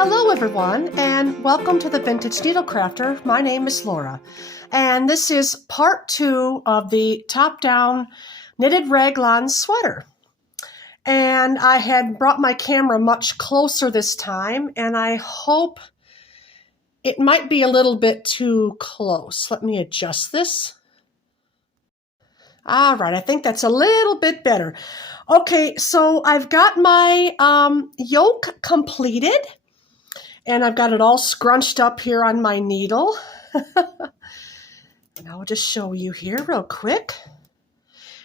Hello everyone, and welcome to the Vintage Needle Crafter. My name is Laura, and this is part 2 of the top-down knitted raglan sweater. And I had brought my camera much closer this time, and I hope it might be a little bit too close. Let me adjust this. All right, I think that's a little bit better. Okay, so I've got my yoke completed. And I've got it all scrunched up here on my needle. And I'll just show you here real quick.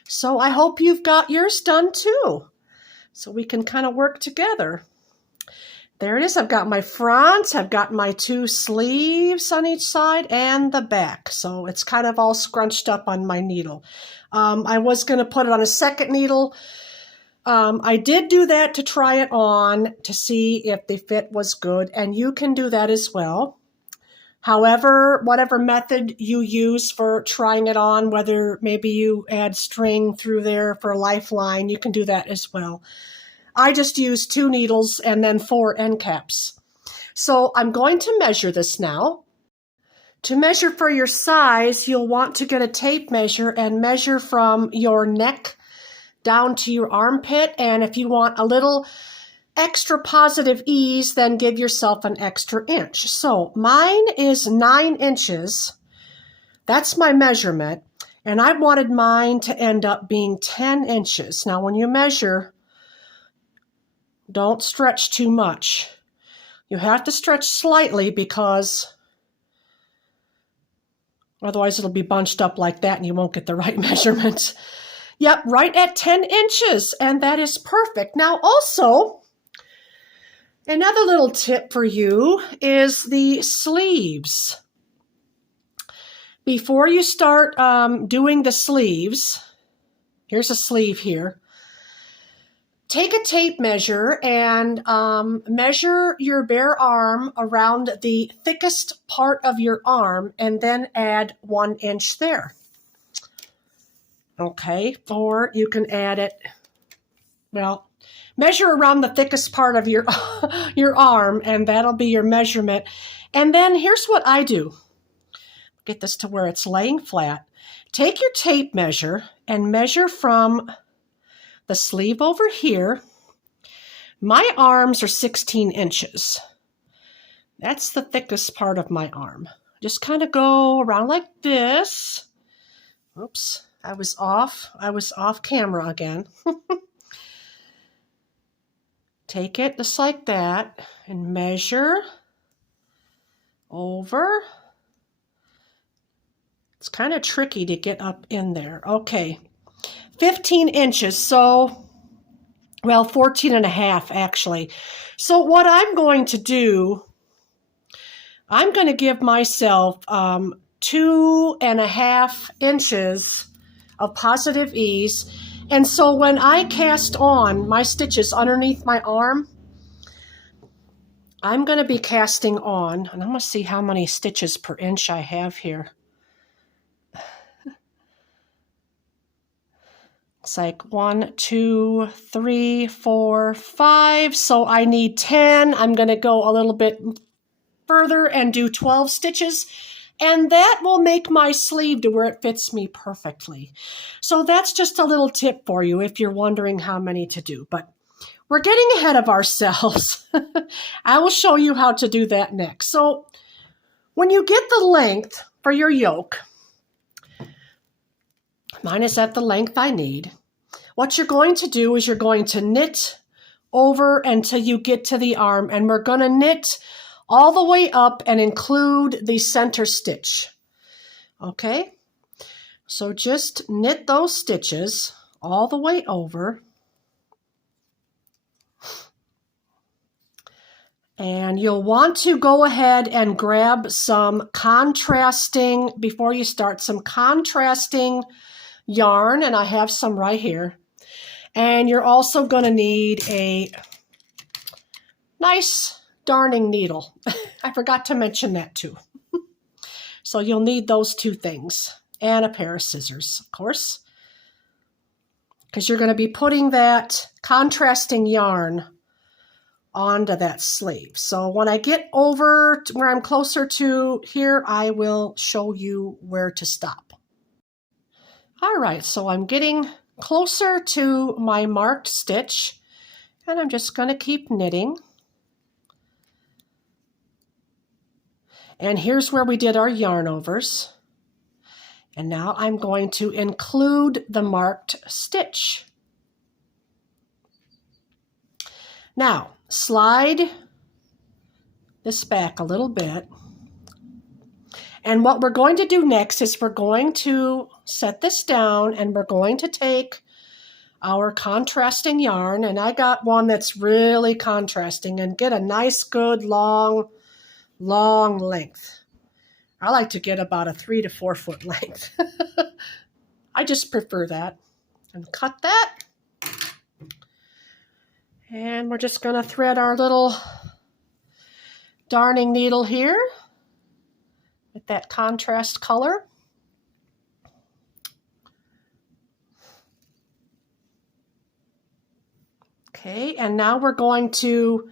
So I hope you've got yours done too, so we can kind of work together. There it is. I've got my front, I've got my 2 sleeves on each side, and the back. So it's kind of all scrunched up on my needle. I was going to put it on a second needle. I did do that to try it on to see if the fit was good, and you can do that as well. However, whatever method you use for trying it on, whether maybe you add string through there for a lifeline, you can do that as well. I just used 2 needles and then 4 end caps. So I'm going to measure this now. To measure for your size, you'll want to get a tape measure and measure from your neck down to your armpit, and if you want a little extra positive ease, then give yourself an extra inch. So mine is 9 inches. That's my measurement, and I wanted mine to end up being 10 inches. Now when you measure, don't stretch too much. You have to stretch slightly because otherwise it'll be bunched up like that and you won't get the right measurement. Yep, right at 10 inches, and that is perfect. Now also, another little tip for you is the sleeves. Before you start doing the sleeves, here's a sleeve here. Take a tape measure and measure your bare arm around the thickest part of your arm and then add 1 inch there. Okay, or you can add it, well, measure around the thickest part of your, your arm, and that'll be your measurement. And then here's what I do. Get this to where it's laying flat. Take your tape measure and measure from the sleeve over here. My arms are 16 inches. That's the thickest part of my arm. Just kind of go around like this. Oops. I was off camera again. Take it just like that and measure over. It's kind of tricky to get up in there. Okay, 15 inches. So, well, 14 and a half actually. So what I'm going to do, I'm going to give myself 2.5 inches of positive ease. And so when I cast on my stitches underneath my arm, I'm going to be casting on, and I'm going to see how many stitches per inch I have here. It's like 1, 2, 3, 4, 5. So I need 10. I'm going to go a little bit further and do 12 stitches. And that will make my sleeve to where it fits me perfectly. So that's just a little tip for you if you're wondering how many to do. But we're getting ahead of ourselves. I will show you how to do that next. So when you get the length for your yoke, mine is at the length I need. What you're going to do is you're going to knit over until you get to the arm, and we're going to knit all the way up and include the center stitch. Okay, so just knit those stitches all the way over. And you'll want to go ahead and grab some contrasting, before you start, some contrasting yarn, and I have some right here. And you're also going to need a nice darning needle. I forgot to mention that too. So you'll need those 2 things, and a pair of scissors, of course, because you're going to be putting that contrasting yarn onto that sleeve. So when I get over to where I'm closer to here, I will show you where to stop. All right, so I'm getting closer to my marked stitch, and I'm just going to keep knitting. And here's where we did our yarn overs. And now I'm going to include the marked stitch. Now, slide this back a little bit. And what we're going to do next is we're going to set this down and we're going to take our contrasting yarn, and I got one that's really contrasting, and get a nice good long length. I like to get about a 3 to 4 foot length. I just prefer that. And cut that. And we're just going to thread our little darning needle here with that contrast color. Okay, and now we're going to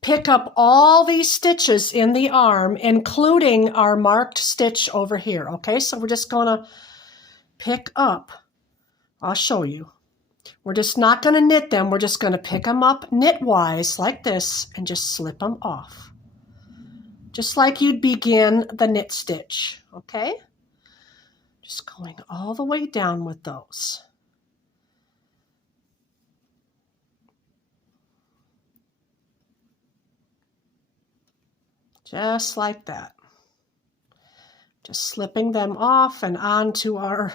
pick up all these stitches in the arm, including our marked stitch over here. Okay, so we're just going to pick up. I'll show you. We're just not going to knit them. We're just going to pick them up knitwise like this and just slip them off. Just like you'd begin the knit stitch. Okay, just going all the way down with those. Just like that. Just slipping them off and onto our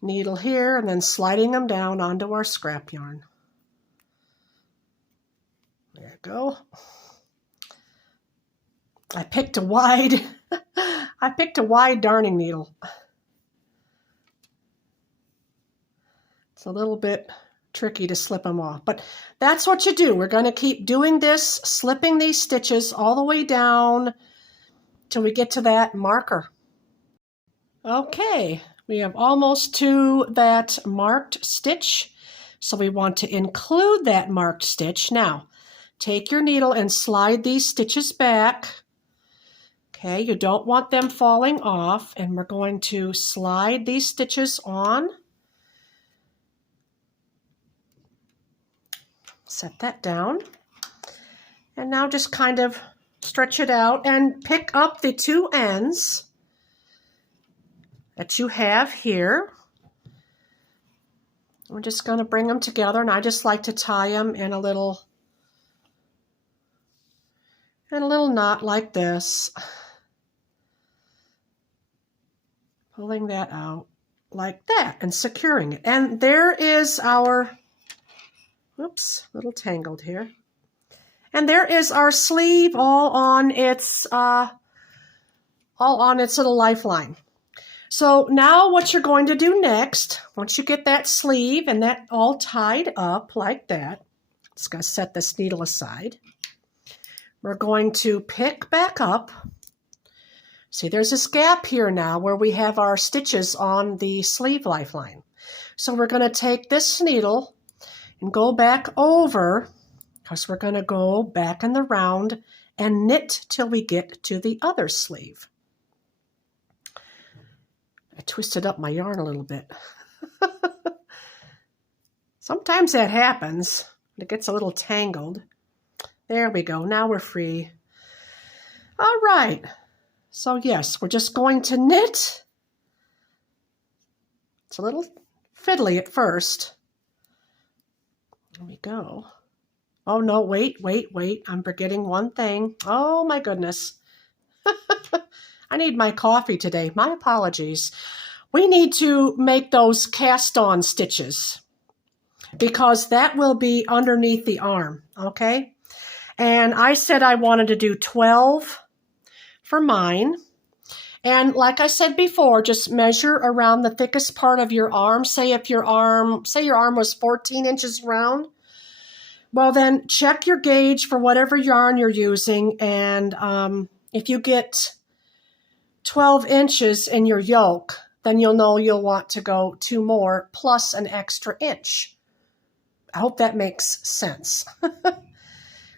needle here, and then sliding them down onto our scrap yarn. There you go. I picked a wide darning needle. It's a little bit tricky to slip them off, but that's what you do. We're going to keep doing this, slipping these stitches all the way down till we get to that marker. Okay, we have almost to that marked stitch, so we want to include that marked stitch. Now, take your needle and slide these stitches back. Okay, you don't want them falling off, and we're going to slide these stitches on. Set that down, and now just kind of stretch it out and pick up the two ends that you have here. We're just going to bring them together, and I just like to tie them in a little knot like this, pulling that out like that and securing it. And there is our oops, a little tangled here. And there is our sleeve all on its little lifeline. So now what you're going to do next, once you get that sleeve and that all tied up like that, just going to set this needle aside. We're going to pick back up. See, there's this gap here now where we have our stitches on the sleeve lifeline. So we're going to take this needle and go back over, because we're going to go back in the round and knit till we get to the other sleeve. I twisted up my yarn a little bit. Sometimes that happens. It gets a little tangled. There we go. Now we're free. All right. So yes, we're just going to knit. It's a little fiddly at first. There we go. Oh, no, wait. I'm forgetting one thing. Oh, my goodness. I need my coffee today. My apologies. We need to make those cast-on stitches because that will be underneath the arm, okay? And I said I wanted to do 12 for mine. And like I said before, just measure around the thickest part of your arm. Say your arm was 14 inches round. Well, then check your gauge for whatever yarn you're using. And if you get 12 inches in your yoke, then you'll know you'll want to go 2 more plus an extra inch. I hope that makes sense.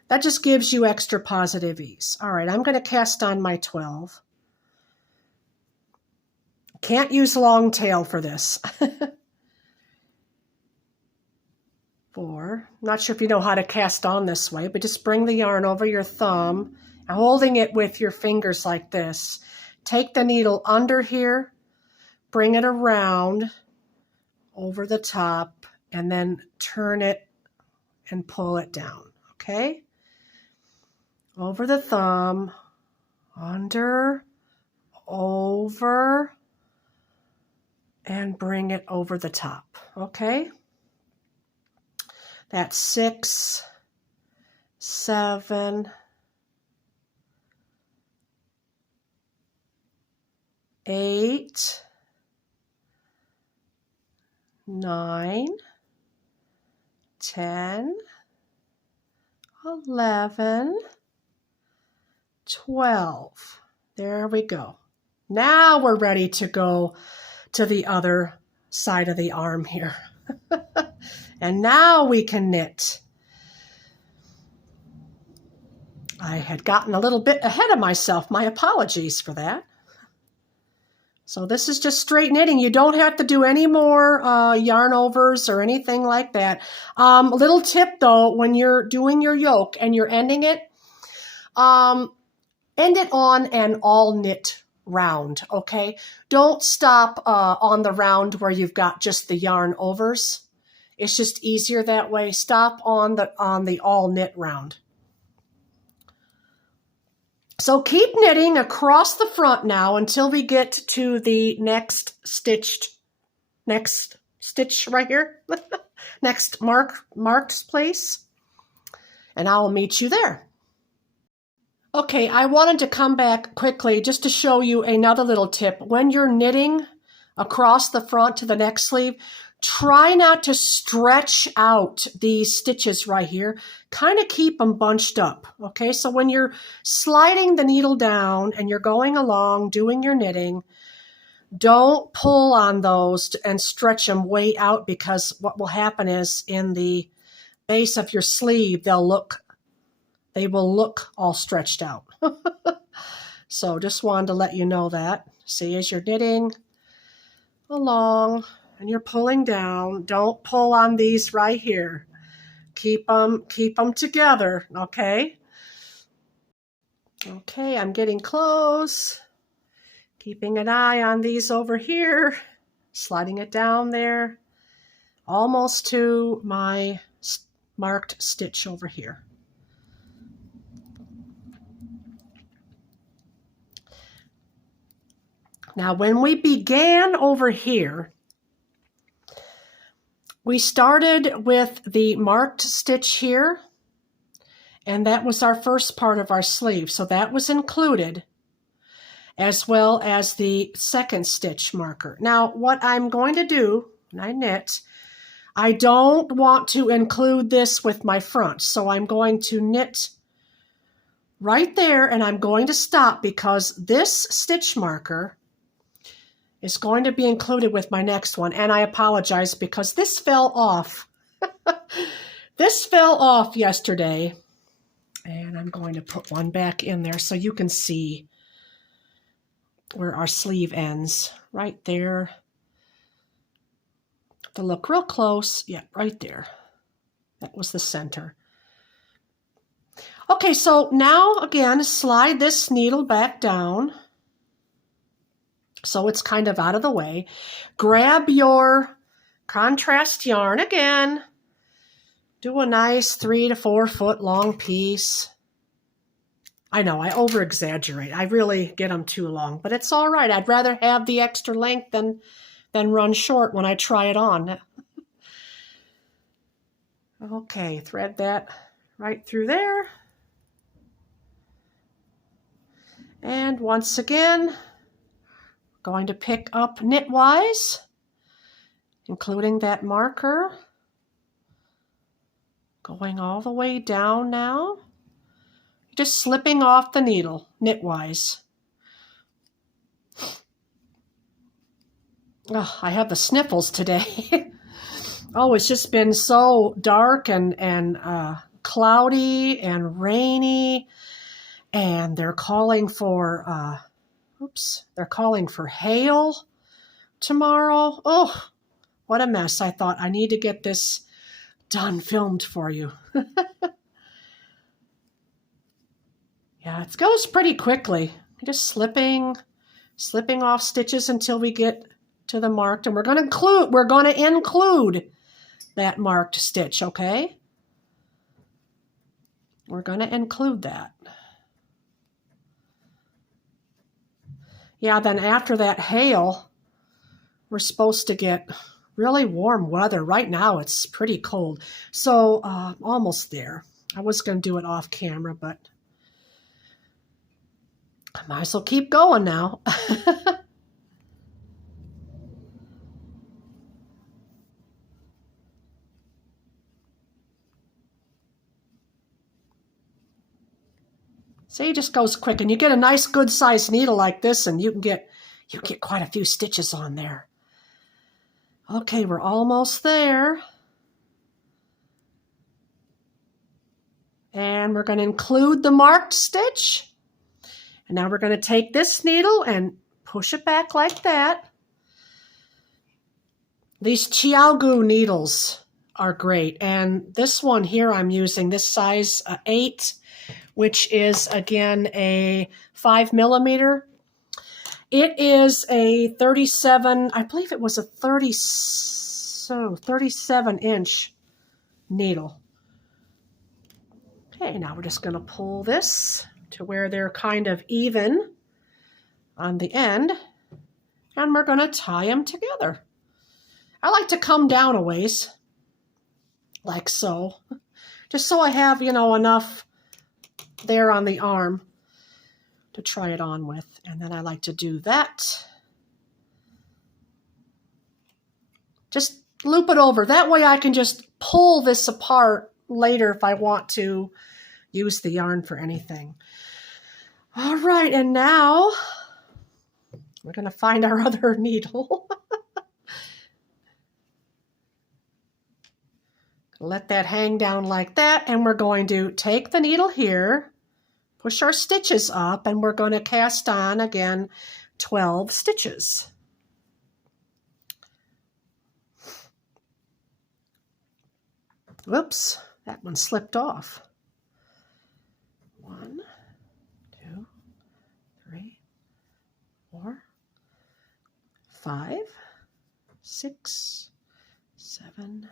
That just gives you extra positive ease. All right, I'm going to cast on my 12. Can't use long tail for this. 4. Not sure if you know how to cast on this way, but just bring the yarn over your thumb, and holding it with your fingers like this. Take the needle under here, bring it around over the top, and then turn it and pull it down, okay? Over the thumb, under, over, and bring it over the top, okay? That's 6, 7, 8, 9, 10, 11, 12. There we go. Now we're ready to go to the other side of the arm here. And now we can knit. I had gotten a little bit ahead of myself. My apologies for that. So this is just straight knitting. You don't have to do any more yarn overs or anything like that. Little tip though, when you're doing your yoke and you're ending it, end it on an all knit round, okay? Don't stop on the round where you've got just the yarn overs. It's just easier that way. Stop on the all knit round. So keep knitting across the front now until we get to the next stitch right here, next marked place, and I'll meet you there. Okay, I wanted to come back quickly just to show you another little tip. When you're knitting across the front to the next sleeve, try not to stretch out these stitches right here. Kind of keep them bunched up, okay? So when you're sliding the needle down and you're going along doing your knitting, don't pull on those and stretch them way out, because what will happen is in the base of your sleeve, they will look all stretched out. So just wanted to let you know that. See, as you're knitting along, and you're pulling down, don't pull on these right here. Keep them together, okay? Okay, I'm getting close. Keeping an eye on these over here. Sliding it down there. Almost to my marked stitch over here. Now, when we began over here, we started with the marked stitch here, and that was our first part of our sleeve. So that was included, as well as the second stitch marker. Now, what I'm going to do when I knit, I don't want to include this with my front. So I'm going to knit right there, and I'm going to stop because this stitch marker is going to be included with my next one. And I apologize because this fell off. This fell off yesterday. And I'm going to put one back in there so you can see where our sleeve ends. Right there. To look real close. Yeah, right there. That was the center. Okay, so now again, slide this needle back down, so it's kind of out of the way. Grab your contrast yarn again. Do a nice 3 to 4 foot long piece. I know, I over-exaggerate. I really get them too long, but it's all right. I'd rather have the extra length than run short when I try it on. Okay, thread that right through there. And once again, going to pick up knitwise, including that marker, going all the way down now, just slipping off the needle knitwise. Oh, I have the sniffles today. Oh, it's just been so dark and cloudy and rainy, and they're calling for, they're calling for hail tomorrow. Oh, what a mess. I thought I need to get this done, filmed for you. Yeah, it goes pretty quickly. Just slipping off stitches until we get to the marked, and we're going to include that marked stitch, okay? We're going to include that. Yeah, then after that hail, we're supposed to get really warm weather. Right now it's pretty cold. So almost there. I was going to do it off camera, but I might as well keep going now. See, it just goes quick, and you get a nice good sized needle like this, and you can get quite a few stitches on there. Okay, we're almost there. And we're going to include the marked stitch. And now we're going to take this needle and push it back like that. These Chiaogu needles are great. And this one here I'm using, this size 8, which is, again, a 5 millimeter. It is a 37, I believe it was a 37-inch needle. Okay, now we're just going to pull this to where they're kind of even on the end, and we're going to tie them together. I like to come down a ways, like so, just so I have, enough there on the arm to try it on with. And then I like to do that. Just loop it over. That way I can just pull this apart later if I want to use the yarn for anything. All right, and now we're going to find our other needle. Let that hang down like that, and we're going to take the needle here, push our stitches up, and we're going to cast on, again, 12 stitches. Whoops, that one slipped off. 1, 2, 3, 4, 5, 6, 7,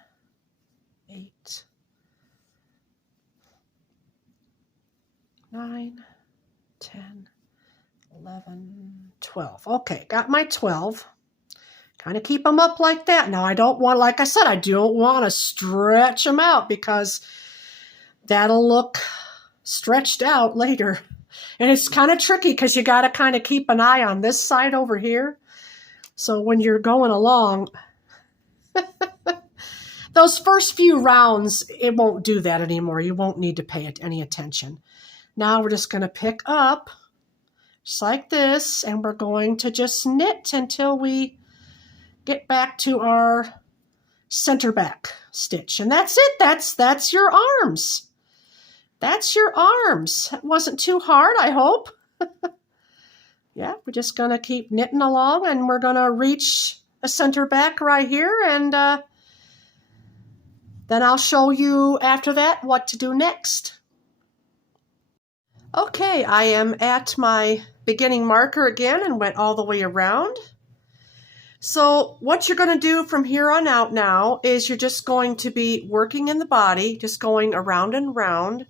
8, 9, 10, 11, 12. Okay, got my 12. Kind of keep them up like that. Now I don't want, like I said, I don't want to stretch them out because that'll look stretched out later. And it's kind of tricky because you got to kind of keep an eye on this side over here. So when you're going along, those first few rounds, it won't do that anymore. You won't need to pay it any attention. Now we're just going to pick up just like this, and we're going to just knit until we get back to our center back stitch. And that's it. That's your arms. That's your arms. That wasn't too hard, I hope. Yeah, we're just going to keep knitting along, and we're going to reach a center back right here, and then I'll show you after that what to do next. Okay, I am at my beginning marker again and went all the way around. So what you're going to do from here on out now is you're just going to be working in the body, just going around and around,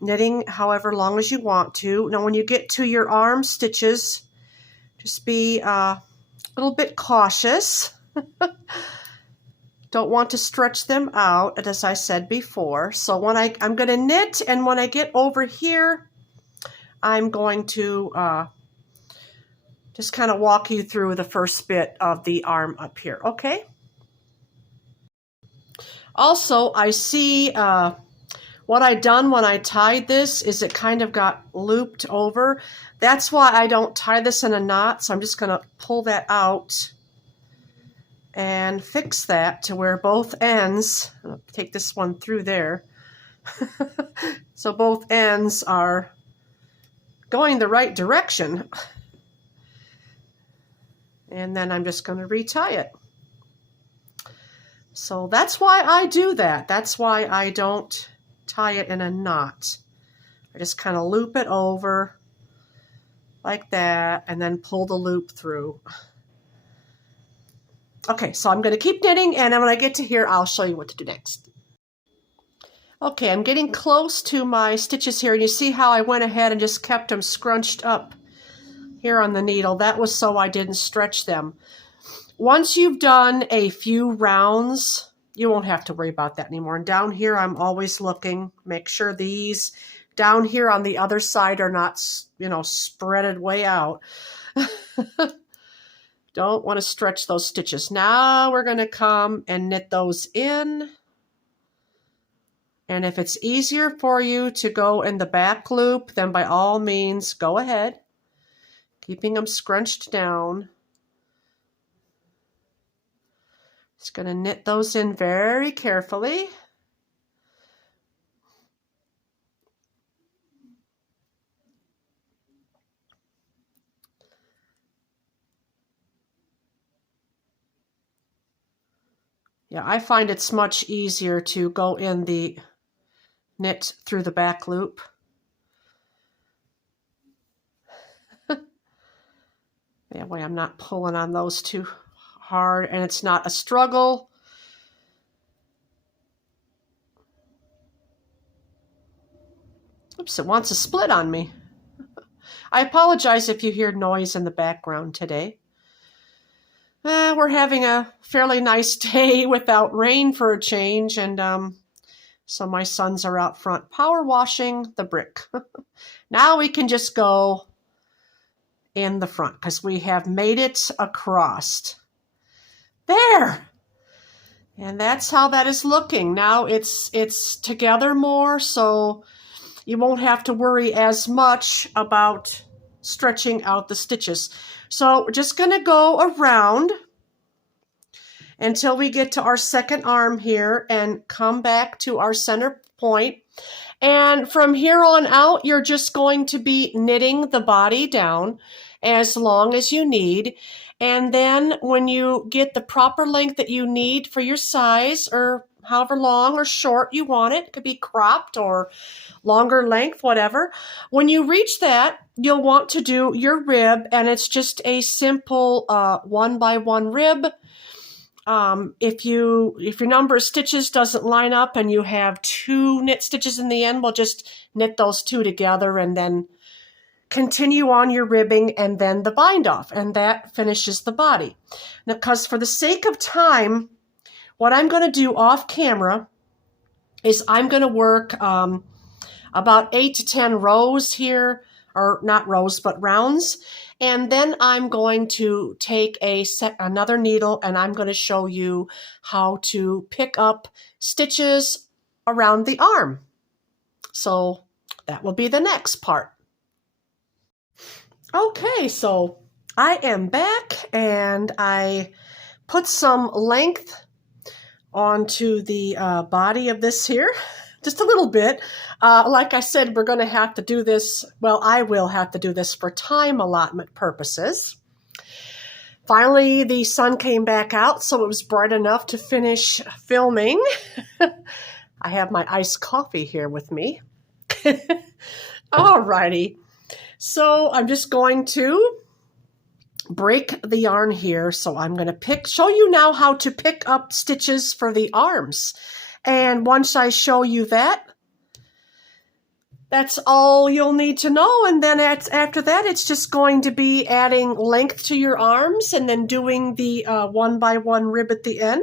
knitting however long as you want to. Now when you get to your arm stitches, just be a little bit cautious. Don't want to stretch them out, as I said before. So when I'm going to knit, and when I get over here, I'm going to just kind of walk you through the first bit of the arm up here, okay? Also, I see what I done when I tied this is it kind of got looped over. That's why I don't tie this in a knot, so I'm just going to pull that out and fix that to where both ends, I'll take this one through there, so both ends are going the right direction. And then I'm just going to retie it. So that's why I do that. That's why I don't tie it in a knot. I just kind of loop it over like that and then pull the loop through. Okay, so I'm going to keep knitting, and then when I get to here, I'll show you what to do next. Okay, I'm getting close to my stitches here, and you see how I went ahead and just kept them scrunched up here on the needle. That was so I didn't stretch them. Once you've done a few rounds, you won't have to worry about that anymore. And down here, I'm always looking, make sure these down here on the other side are not, spreaded way out. Don't want to stretch those stitches. Now we're going to come and knit those in. And if it's easier for you to go in the back loop, then by all means, go ahead. Keeping them scrunched down. Just going to knit those in very carefully. Yeah, I find it's much easier to go in the knit through the back loop. That way I'm not pulling on those too hard, and it's not a struggle. Oops, it wants to split on me. I apologize if you hear noise in the background today. We're having a fairly nice day without rain for a change, and so my sons are out front power washing the brick. Now we can just go in the front because we have made it across. There! And that's how that is looking. Now it's together more, so you won't have to worry as much about stretching out the stitches. So we're just going to go around until we get to our second arm here and come back to our center point. And from here on out, you're just going to be knitting the body down as long as you need. And then when you get the proper length that you need for your size, or however long or short you want it, could be cropped or longer length, whatever. When you reach that, you'll want to do your rib, and it's just a simple 1x1 rib. If your number of stitches doesn't line up and you have 2 knit stitches in the end, we'll just knit those 2 together and then continue on your ribbing and then the bind off, and that finishes the body. Now, because for the sake of time, what I'm going to do off camera is I'm going to work about 8 to 10 rows here, or not rows, but rounds. And then I'm going to take another needle, and I'm going to show you how to pick up stitches around the arm. So that will be the next part. Okay, so I am back, and I put some length onto the body of this here, just a little bit. Like I said, we're going to have to do this, well, I will have to do this for time allotment purposes. Finally, the sun came back out, so it was bright enough to finish filming. I have my iced coffee here with me. Alrighty. So I'm just going to break the yarn here. So I'm going to show you now how to pick up stitches for the arms. And once I show you that, that's all you'll need to know. And then after that, it's just going to be adding length to your arms and then doing the 1x1 rib at the end,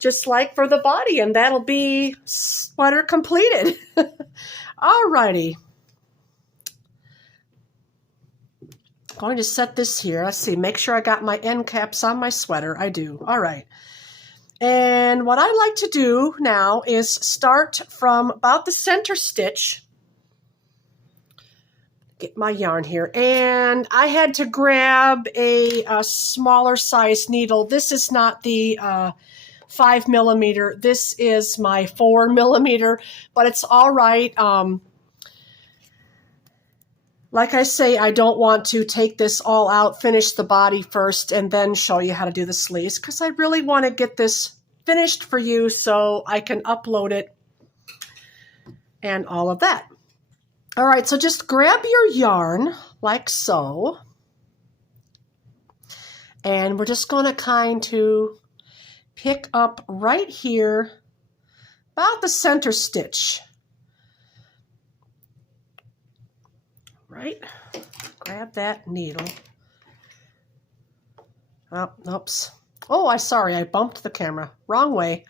just like for the body. And that'll be sweater completed. Alrighty. Going to set this here. Let's see, make sure I got my end caps on my sweater. I do. All right. And what I like to do now is start from about the center stitch. get my yarn here. And I had to grab a smaller size needle. This is not the 5 millimeter. This is my 4 millimeter, but it's all right. Like I say, I don't want to take this all out, finish the body first, and then show you how to do the sleeves, because I really want to get this finished for you so I can upload it and all of that. All right, so just grab your yarn like so. And we're just going to kind of pick up right here, about the center stitch. Right? Grab that needle. Oh, oops. Oh, I'm sorry, I bumped the camera. Wrong way.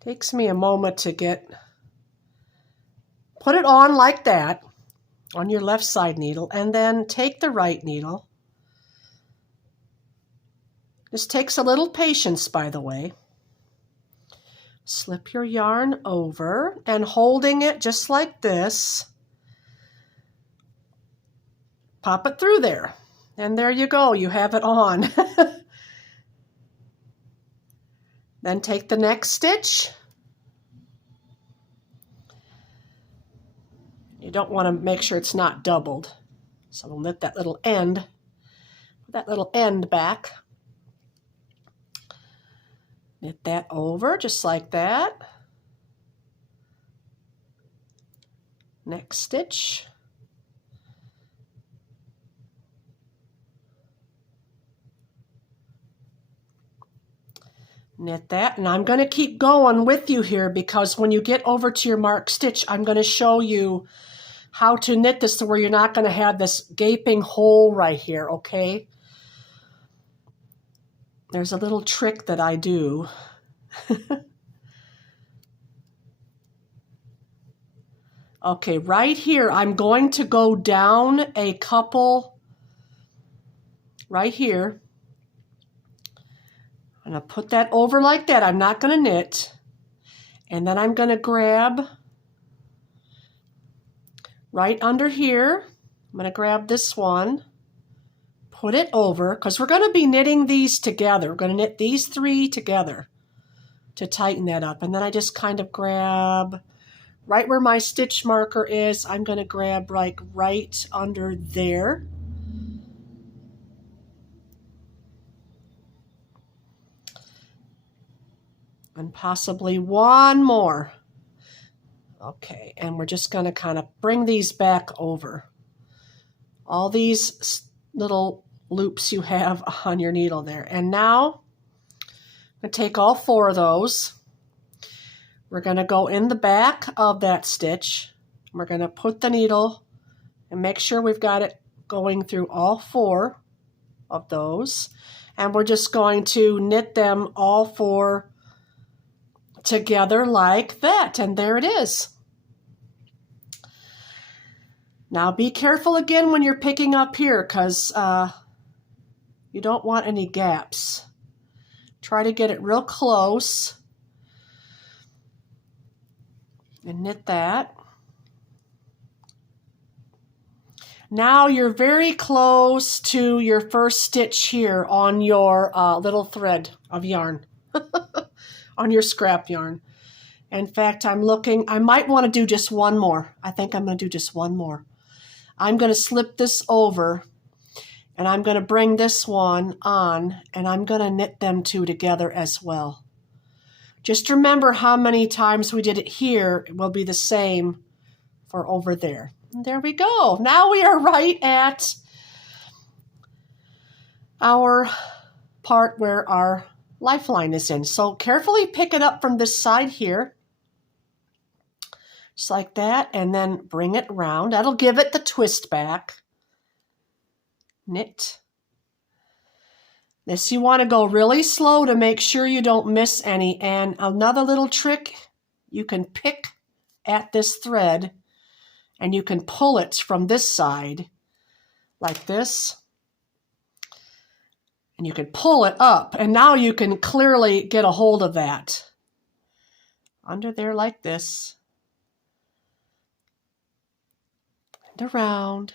Takes me a moment to put it on like that on your left side needle, and then take the right needle. This takes a little patience, by the way. Slip your yarn over, and holding it just like this, pop it through there. And there you go, you have it on. Then take the next stitch. You don't want to make sure it's not doubled. So we'll knit that little end, put that little end back. Knit that over just like that. Next stitch. Knit that, and I'm going to keep going with you here, because when you get over to your marked stitch, I'm going to show you how to knit this to where you're not going to have this gaping hole right here, okay? There's a little trick that I do. Okay, right here, I'm going to go down a couple right here. I'm going to put that over like that. I'm not going to knit. And then I'm going to grab right under here. I'm going to grab this one, put it over, because we're going to be knitting these together. We're going to knit these three together to tighten that up. And then I just kind of grab right where my stitch marker is. I'm going to grab like right under there. And possibly one more. Okay, and we're just going to kind of bring these back over. All these little loops you have on your needle there. And now I'm going to take all four of those. We're going to go in the back of that stitch. We're going to put the needle and make sure we've got it going through all four of those. And we're just going to knit them all four together like that. And there it is. Now be careful again when you're picking up here, because you don't want any gaps. Try to get it real close and knit that. Now you're very close to your first stitch here on your little thread of yarn, on your scrap yarn. In fact, I'm looking, I might want to do just one more. I think I'm going to do just one more. I'm going to slip this over, and I'm going to bring this one on, and I'm going to knit them two together as well. Just remember how many times we did it here will be the same for over there. And there we go. Now we are right at our part where our lifeline is in. So carefully pick it up from this side here. Just like that, and then bring it around. That'll give it the twist back. Knit. This you want to go really slow to make sure you don't miss any. And another little trick, you can pick at this thread and you can pull it from this side like this. And you can pull it up, and now you can clearly get a hold of that. Under there like this. and around,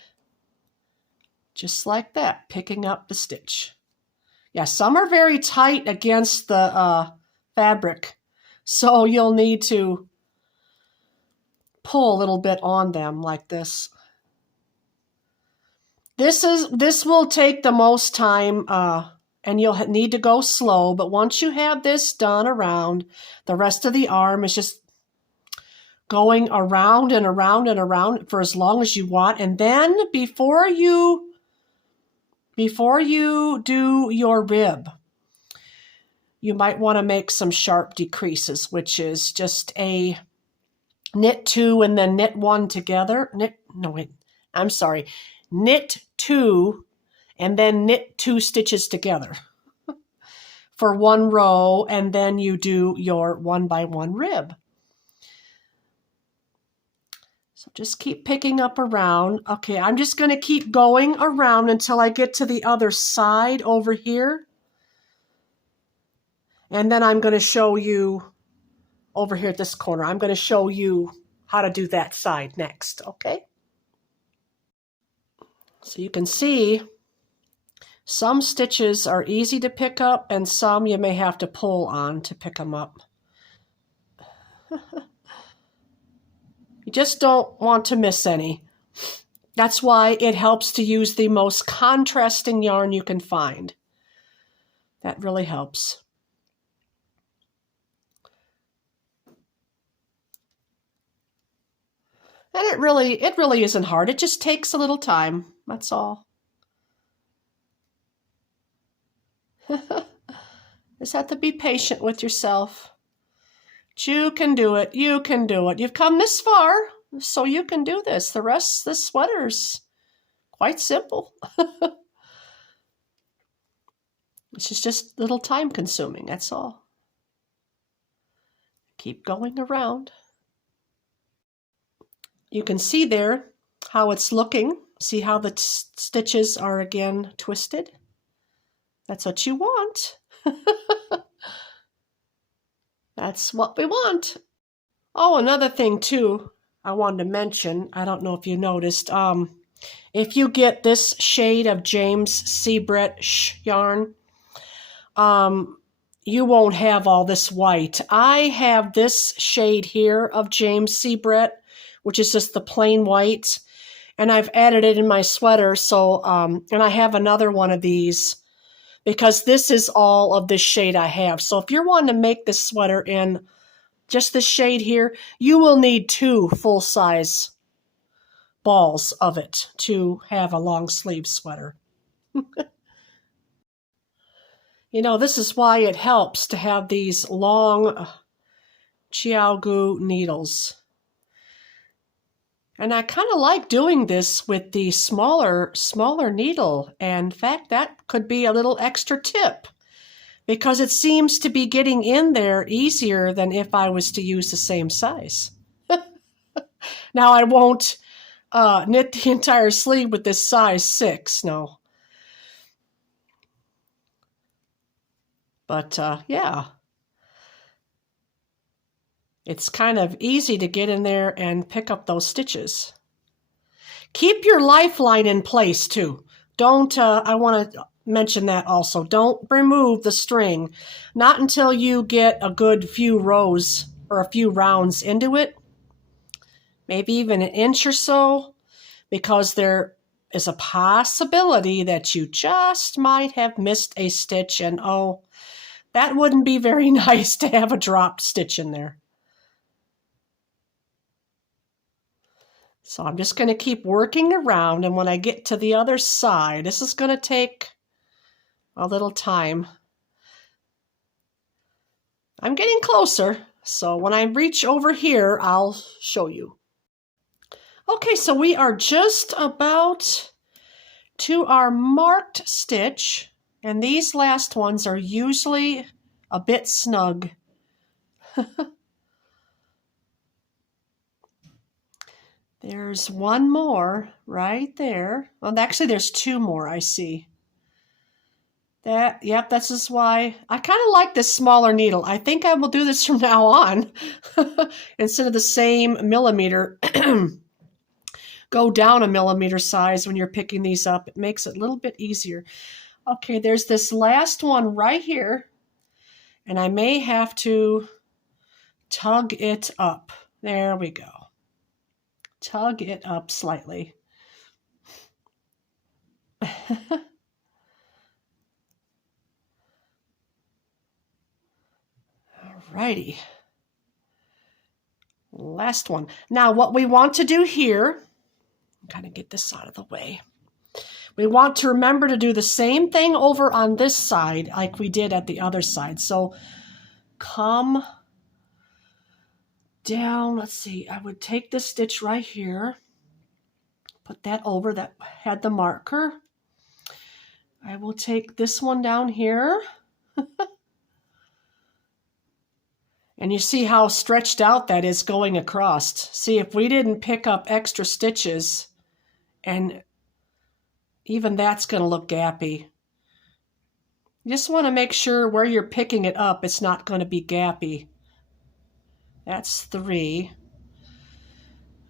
just like that, picking up the stitch. Yeah, some are very tight against the fabric, so you'll need to pull a little bit on them like this. This will take the most time, and you'll need to go slow, but once you have this done around, the rest of the arm is just going around and around and around for as long as you want. And then before you do your rib, you might want to make some sharp decreases, which is just a knit 2 and then knit 1 together. Knit 2 and then knit 2 stitches together for 1 row, and then you do your 1 by 1 rib. So just keep picking up around. Okay, I'm just going to keep going around until I get to the other side over here. And then I'm going to show you over here at this corner. I'm going to show you how to do that side next, okay? So you can see some stitches are easy to pick up and some you may have to pull on to pick them up. You just don't want to miss any. That's why it helps to use the most contrasting yarn you can find. That really helps. And it really isn't hard. It just takes a little time. That's all. Just have to be patient with yourself. You can do it. You can do it. You've come this far, so you can do this. The rest of the sweater's quite simple. This is just a little time consuming, that's all. Keep going around. You can see there how it's looking. See how the stitches are again twisted? That's what you want. That's what we want. Oh, another thing too I wanted to mention, I don't know if you noticed, if you get this shade of James C. Brett yarn, you won't have all this white. I have this shade here of James C. Brett, which is just the plain white, and I've added it in my sweater. So, and I have another one of these because this is all of this shade I have. So if you're wanting to make this sweater in just this shade here, you will need 2 full-size balls of it to have a long sleeve sweater. You know, this is why it helps to have these long Chiaogu needles. And I kind of like doing this with the smaller needle. And in fact, that could be a little extra tip because it seems to be getting in there easier than if I was to use the same size. Now, I won't knit the entire sleeve with this size 6, no. But yeah, it's kind of easy to get in there and pick up those stitches. Keep your lifeline in place too. Don't, I want to mention that also. Don't remove the string, not until you get a good few rows or a few rounds into it, maybe even an inch or so, because there is a possibility that you just might have missed a stitch, and oh, that wouldn't be very nice to have a dropped stitch in there. So I'm just going to keep working around, and when I get to the other side, this is going to take a little time. I'm getting closer, so when I reach over here, I'll show you. Okay, so we are just about to our marked stitch, and these last ones are usually a bit snug. There's one more right there. Well, actually, there's 2 more, I see. Yep, this is why I kind of like this smaller needle. I think I will do this from now on instead of the same millimeter. go down a millimeter size when you're picking these up. It makes it a little bit easier. Okay, there's this last one right here, and I may have to tug it up. There we go. Tug it up slightly. Alrighty. Last one. Now what we want to do here, kind of get this out of the way. We want to remember to do the same thing over on this side like we did at the other side. So come down, let's see, I would take this stitch right here, put that over that had the marker. I will take this one down here. And you see how stretched out that is going across. See, if we didn't pick up extra stitches, and even that's going to look gappy. You just want to make sure where you're picking it up, it's not going to be gappy. That's 3.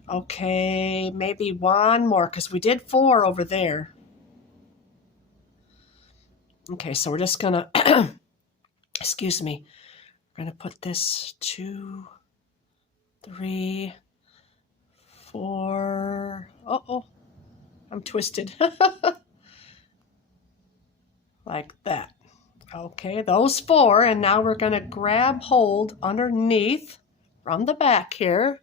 Okay, maybe one more, because we did 4 over there. Okay, so we're just going to, excuse me, we're going to put this 2, 3, 4. Uh-oh, I'm twisted. Like that. Okay, those 4, and now we're going to grab hold underneath from the back here.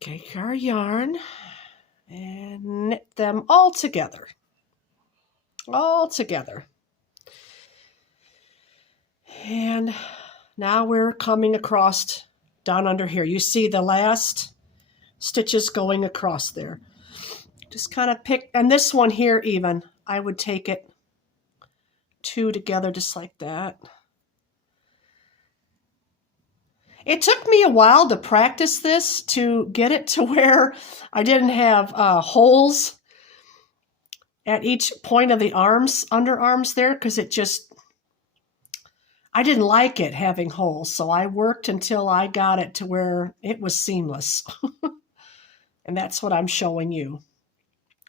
Take our yarn and knit them all together. All together. And now we're coming across down under here. You see the last stitches going across there. Just kind of pick, and this one here even, I would take it 2 together just like that. It took me a while to practice this to get it to where I didn't have holes at each point of the arms, underarms there, because it just, I didn't like it having holes. So I worked until I got it to where it was seamless. And that's what I'm showing you.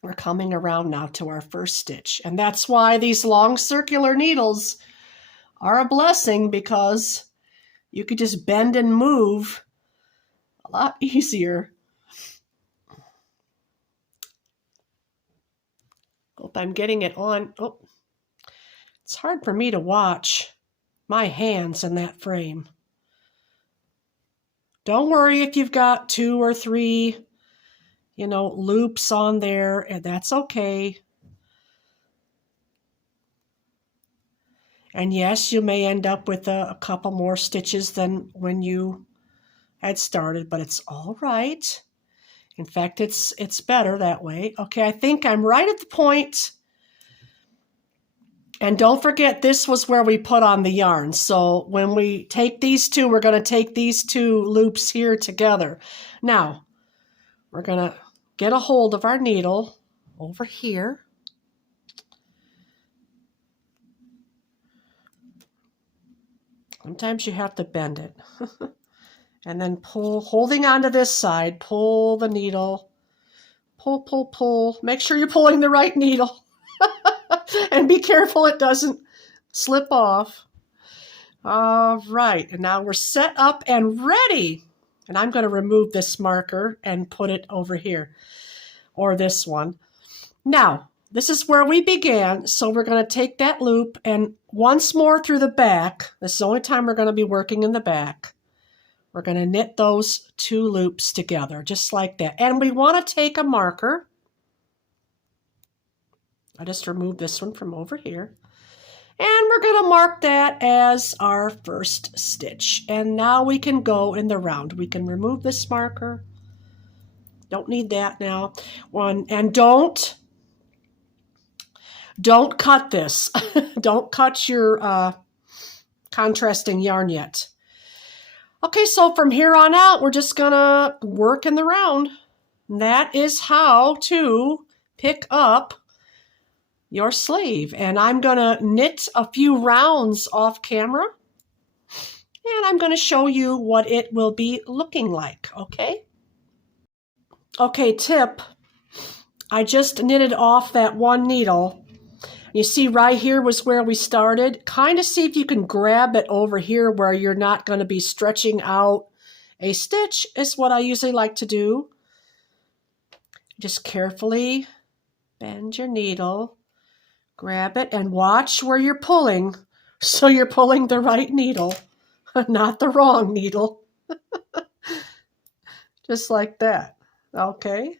We're coming around now to our first stitch. And that's why these long circular needles are a blessing, because you could just bend and move a lot easier. Hope I'm getting it on. Oh, it's hard for me to watch my hands in that frame. Don't worry if you've got 2 or 3, loops on there, and that's okay. And yes, you may end up with a couple more stitches than when you had started, but it's all right. In fact, it's better that way. Okay, I think I'm right at the point. And don't forget, this was where we put on the yarn. So when we take these 2, we're going to take these 2 loops here together. Now, we're going to get a hold of our needle over here. Sometimes you have to bend it. And then pull, holding onto this side, pull the needle. Pull, pull, pull. Make sure you're pulling the right needle. And be careful it doesn't slip off. All right, and now we're set up and ready. And I'm going to remove this marker and put it over here, or this one. Now, this is where we began, so we're going to take that loop and once more through the back. This is the only time we're going to be working in the back. We're going to knit those 2 loops together, just like that. And we want to take a marker. I just removed this one from over here. And we're going to mark that as our first stitch. And now we can go in the round. We can remove this marker. Don't need that now. And don't cut this. Don't cut your contrasting yarn yet. Okay, so from here on out, we're just going to work in the round. And that is how to pick up your sleeve. And I'm going to knit a few rounds off camera. And I'm going to show you what it will be looking like, okay? Okay, tip. I just knitted off that one needle. You see right here was where we started. Kind of see if you can grab it over here where you're not going to be stretching out a stitch is what I usually like to do. Just carefully bend your needle, grab it, and watch where you're pulling. So you're pulling the right needle, not the wrong needle. Just like that. Okay.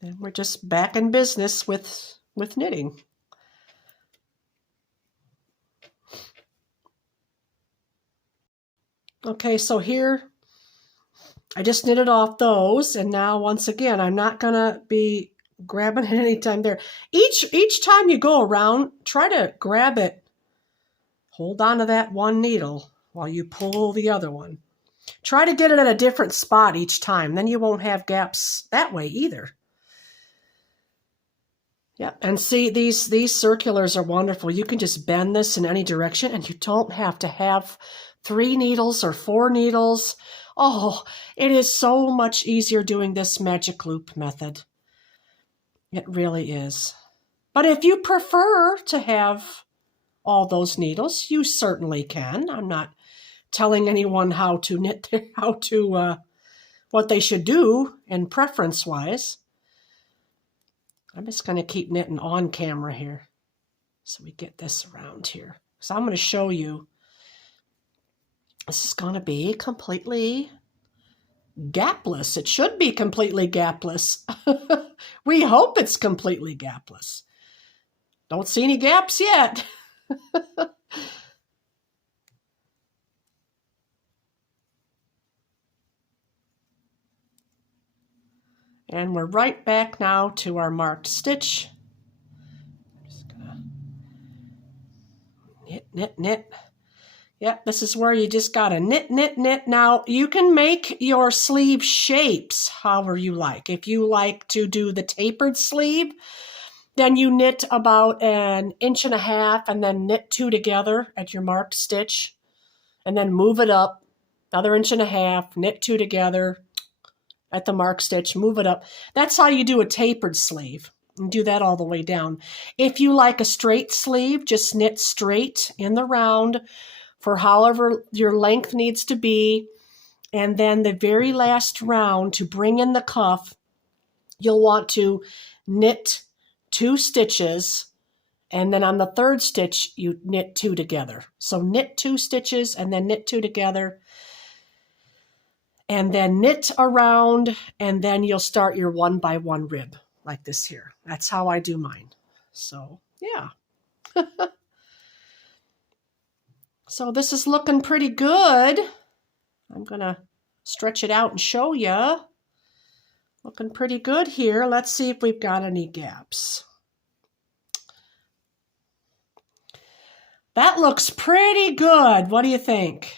And we're just back in business with knitting. Okay, so here I just knitted off those, and now once again I'm not gonna be grabbing it anytime there. Each time you go around, try to grab it. Hold on to that one needle while you pull the other one. Try to get it at a different spot each time. Then you won't have gaps that way either. Yep, and see, these circulars are wonderful. You can just bend this in any direction, and you don't have to have 3 needles or 4 needles. Oh, it is so much easier doing this magic loop method. It really is. But if you prefer to have all those needles, you certainly can. I'm not telling anyone how to knit, what they should do and preference-wise. I'm just going to keep knitting on camera here so we get this around here. So I'm going to show you. This is going to be completely gapless. It should be completely gapless. We hope it's completely gapless. Don't see any gaps yet. And we're right back now to our marked stitch. I'm just gonna knit, knit, knit. Yep, this is where you just gotta knit, knit, knit. Now, you can make your sleeve shapes however you like. If you like to do the tapered sleeve, then you knit about 1.5 inches and then knit 2 together at your marked stitch. And then move it up, another 1.5 inches, knit 2 together at the marked stitch, move it up. That's how you do a tapered sleeve. And do that all the way down. If you like a straight sleeve, just knit straight in the round for however your length needs to be. And then the very last round, to bring in the cuff, you'll want to knit 2 stitches, and then on the 3rd stitch, you knit 2 together. So knit 2 stitches and then knit 2 together, and then knit around, and then you'll start your 1-by-1 rib like this here. That's how I do mine. So, yeah. So this is looking pretty good. I'm going to stretch it out and show you. Looking pretty good here. Let's see if we've got any gaps. That looks pretty good. What do you think?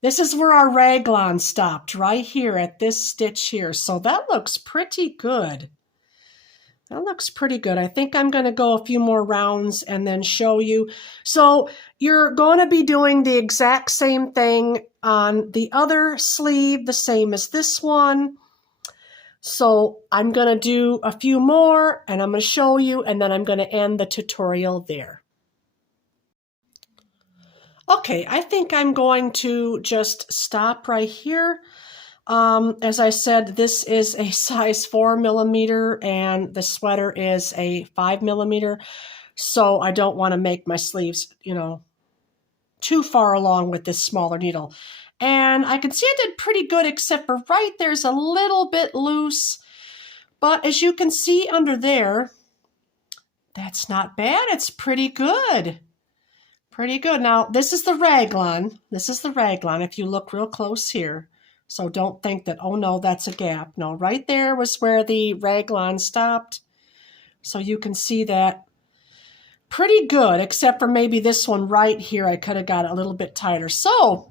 This is where our raglan stopped, right here at this stitch here. So that looks pretty good. That looks pretty good. I think I'm going to go a few more rounds and then show you. So you're going to be doing the exact same thing on the other sleeve, the same as this one. So I'm going to do a few more, and I'm going to show you, and then I'm going to end the tutorial there. Okay, I think I'm going to just stop right here. As I said, this is a size 4mm and the sweater is a 5mm. So I don't want to make my sleeves, too far along with this smaller needle. And I can see I did pretty good, except for right there's a little bit loose. But as you can see under there, that's not bad. It's pretty good. Pretty good. Now, this is the raglan. This is the raglan if you look real close here. So don't think that, oh no, that's a gap. No, right there was where the raglan stopped. So you can see that pretty good, except for maybe this one right here. I could have got it a little bit tighter. So,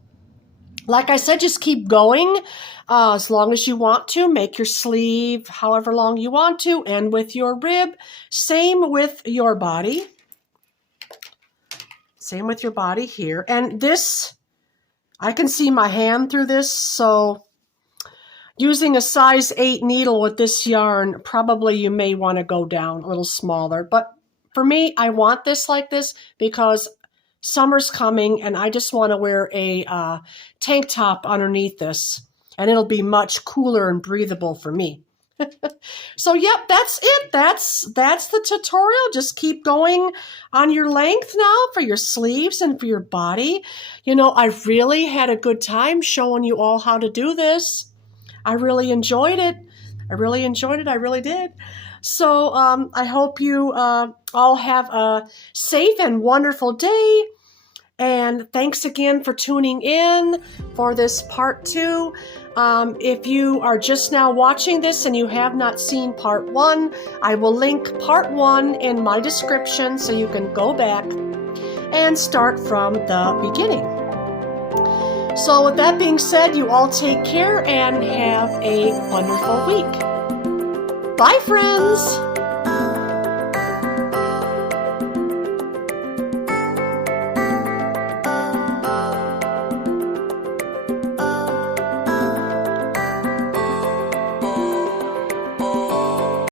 like I said, just keep going as long as you want to. Make your sleeve however long you want to. And with your rib, same with your body. Same with your body here. And this, I can see my hand through this, so using a size 8 needle with this yarn, probably you may want to go down a little smaller. But for me, I want this like this because summer's coming and I just want to wear a tank top underneath this. And it'll be much cooler and breathable for me. So, yep, that's it. That's the tutorial. Just keep going on your length now for your sleeves and for your body. You know, I really had a good time showing you all how to do this. I really enjoyed it. I really did. So I hope you all have a safe and wonderful day. And thanks again for tuning in for this part 2. If you are just now watching this and you have not seen part 1, I will link part 1 in my description so you can go back and start from the beginning. So with that being said, you all take care and have a wonderful week. Bye, friends!